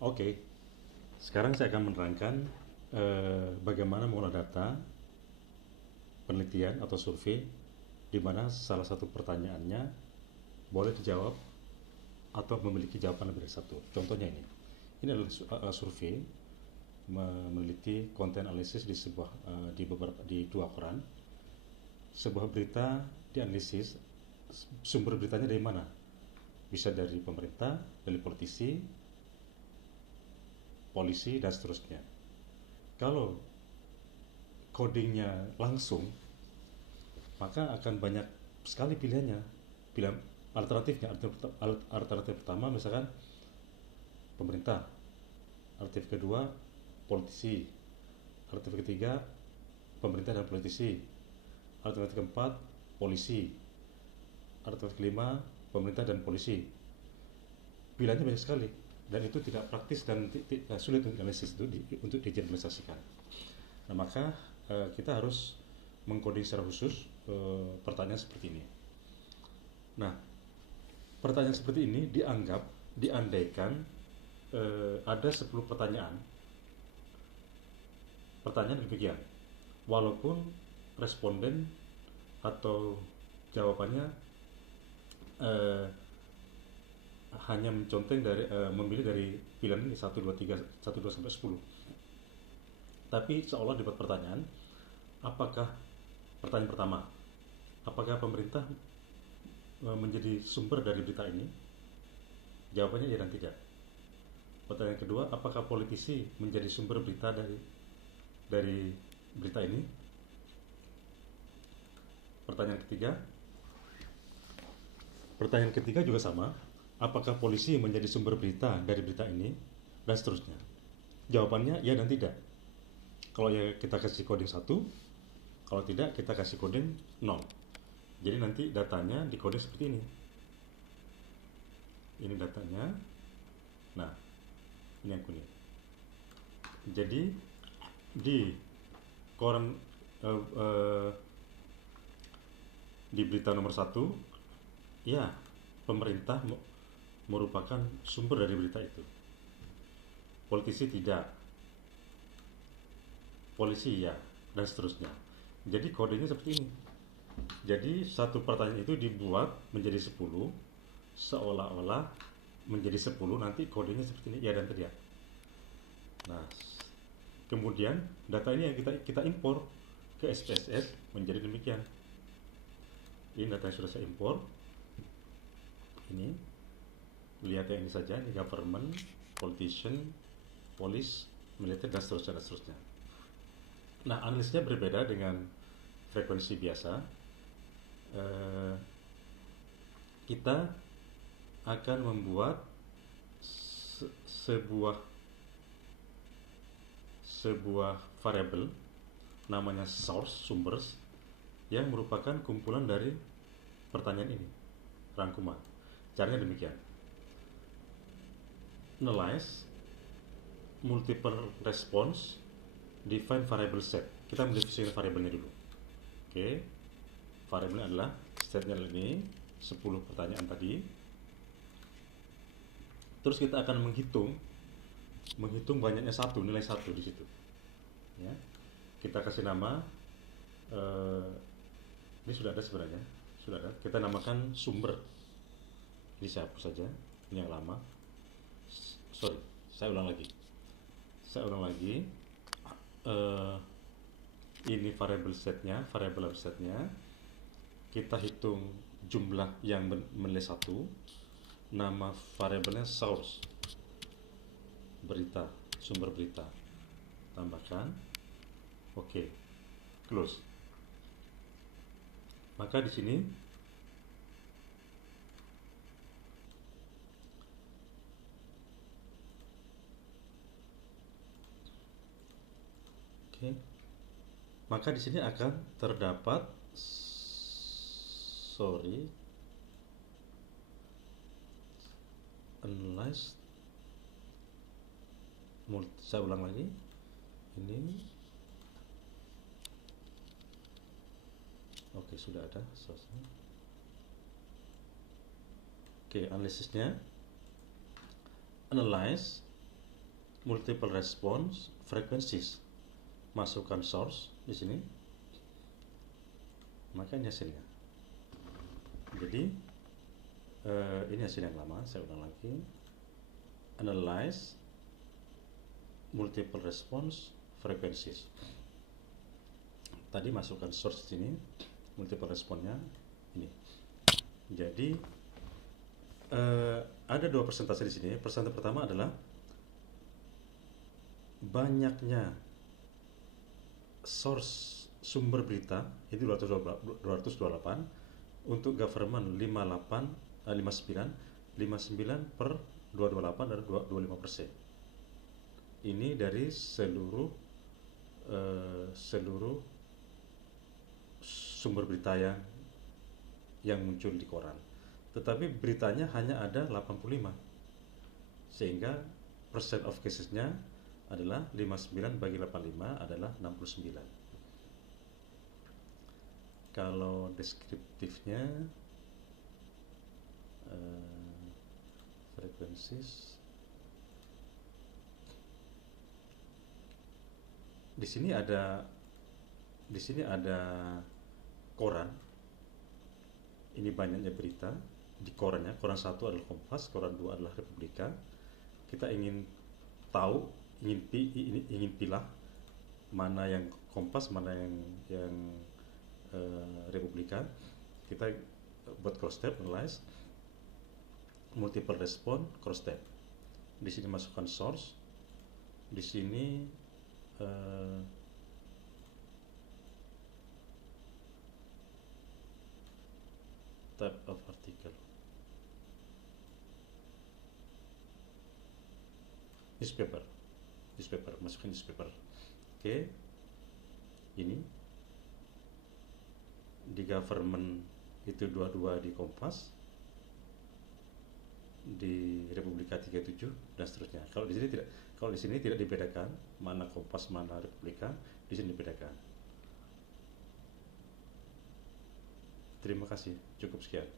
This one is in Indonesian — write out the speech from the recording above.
Oke, sekarang saya akan menerangkan bagaimana mengolah data penelitian atau survei, di mana salah satu pertanyaannya boleh dijawab atau memiliki jawaban lebih dari satu. Contohnya ini adalah survei meneliti konten analisis di di dua koran. Sebuah berita dianalisis, sumber beritanya dari mana? Bisa dari pemerintah, dari politisi, polisi, dan seterusnya. Kalau codingnya langsung, maka akan banyak sekali pilihannya. Pilihan alternatifnya, alternatif pertama misalkan pemerintah, alternatif kedua politisi, alternatif ketiga pemerintah dan politisi, alternatif keempat polisi, alternatif kelima pemerintah dan polisi. Pilihannya banyak sekali, dan itu tidak praktis dan sulit untuk dianalisis, untuk digeneralisasikan. Nah, maka kita harus mengcoding secara khusus pertanyaan seperti ini. Nah, pertanyaan seperti ini diandaikan ada 10 pertanyaan. Pertanyaan demikian. Walaupun responden atau jawabannya hanya memilih dari pilihan ini 1 2 3 1 2 sampai 10. Tapi seolah dibuat pertanyaan, apakah pertanyaan pertama, apakah pemerintah menjadi sumber dari berita ini? Jawabannya ya dan tidak. Pertanyaan kedua, apakah politisi menjadi sumber berita dari berita ini? Pertanyaan ketiga juga sama, apakah polisi menjadi sumber berita dari berita ini, dan seterusnya. Jawabannya ya dan tidak. Kalau ya kita kasih coding 1, kalau tidak kita kasih coding 0. Jadi nanti datanya dikode seperti ini. Ini datanya. Nah, ini yang kuning. Jadi di koran di berita nomor 1, ya pemerintah merupakan sumber dari berita itu. Politisi tidak, polisi ya, dan seterusnya. Jadi kodenya seperti ini. Jadi satu pertanyaan itu dibuat menjadi 10, seolah-olah menjadi 10, nanti kodenya seperti ini, ya dan tidak. Nah, kemudian data ini yang kita impor ke SPSS menjadi demikian. Ini data yang sudah saya impor. Ini lihat yang ini saja, ini government, politician, police, militer, dan seterusnya. Nah, analisnya berbeda dengan frekuensi biasa. Kita akan membuat sebuah variabel namanya source, sumber, yang merupakan kumpulan dari pertanyaan ini, rangkuman. Caranya demikian. Analyze multiple response, define variable set. Kita mendefinisikan variabelnya dulu. Oke. Variabelnya adalah setnya ini 10 pertanyaan tadi. Terus kita akan menghitung banyaknya nilai 1 di situ. Ya. Kita kasih nama, ini sudah ada sebenarnya, sudah ada. Kita namakan sumber. Ini saya hapus saja, ini yang lama. Sorry, saya ulang lagi. Ini variable setnya. Kita hitung jumlah yang menilai 1. Nama variabelnya source, berita, sumber berita. Tambahkan. Oke. Close. Maka di sini maka di sini akan terdapat analyze. Saya ulang lagi. Ini oke, sudah ada source-nya. Oke, analisisnya analyze multiple response frequencies, masukkan source di sini, maka ini hasilnya. Jadi ini hasil yang lama, saya ulang lagi. Analyze multiple response frequencies. Tadi masukkan source di sini, multiple responnya ini. Jadi ada dua persentase di sini. Persentase pertama adalah banyaknya source sumber berita itu 228, untuk government 59 per 228 dan 25%. Ini dari seluruh sumber berita yang muncul di koran. Tetapi beritanya hanya ada 85, sehingga percent of casesnya adalah 59 bagi 85 adalah 69. Kalau deskriptifnya frequencies di sini ada koran. Ini banyaknya berita di korannya. Koran 1 adalah Kompas, koran 2 adalah Republika. Kita ingin tahu, ingin pilah mana yang Kompas, mana yang Republika. Kita buat cross tab, analyze multiple response, cross tab. Di sini masukkan source. Di sini type of article, newspaper, masukkan newspaper. Oke. Ini di government itu 22 di Kompas, di Republika 37 dan seterusnya. Kalau di sini tidak dibedakan mana Kompas mana Republika, di sini dibedakan. Terima kasih, cukup sekian.